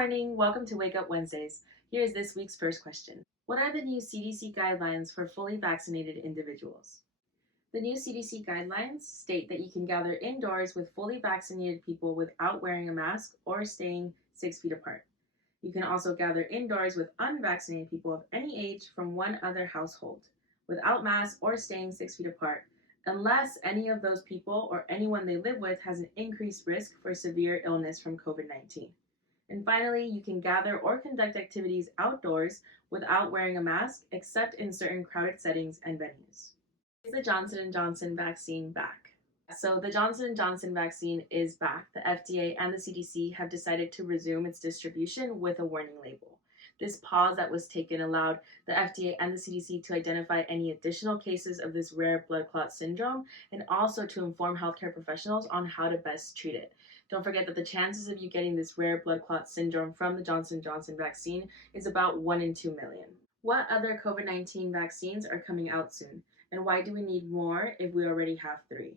morning, welcome to Wake Up Wednesdays. Here is this week's first question. What are the new CDC guidelines for fully vaccinated individuals? The new CDC guidelines state that you can gather indoors with fully vaccinated people without wearing a mask or staying 6 feet apart. You can also gather indoors with unvaccinated people of any age from one other household, without masks or staying 6 feet apart, unless any of those people or anyone they live with has an increased risk for severe illness from COVID-19. And finally, you can gather or conduct activities outdoors without wearing a mask, except in certain crowded settings and venues. Is the Johnson & Johnson vaccine back? So the Johnson & Johnson vaccine is back. The FDA and the CDC have decided to resume its distribution with a warning label. This pause that was taken allowed the FDA and the CDC to identify any additional cases of this rare blood clot syndrome and also to inform healthcare professionals on how to best treat it. Don't forget that the chances of you getting this rare blood clot syndrome from the Johnson & Johnson vaccine is about 1 in 2 million. What other COVID-19 vaccines are coming out soon? And why do we need more if we already have 3?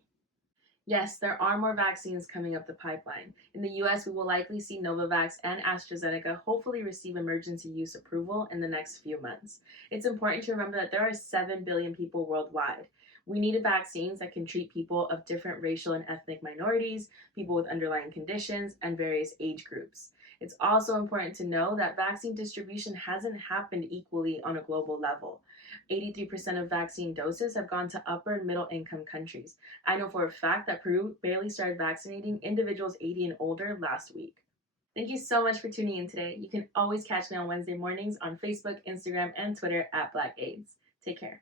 Yes, there are more vaccines coming up the pipeline. In the US, we will likely see Novavax and AstraZeneca hopefully receive emergency use approval in the next few months. It's important to remember that there are 7 billion people worldwide. We need vaccines that can treat people of different racial and ethnic minorities, people with underlying conditions, and various age groups. It's also important to know that vaccine distribution hasn't happened equally on a global level. 83% of vaccine doses have gone to upper and middle income countries. I know for a fact that Peru barely started vaccinating individuals 80 and older last week. Thank you so much for tuning in today. You can always catch me on Wednesday mornings on Facebook, Instagram, and Twitter at Black AIDS. Take care.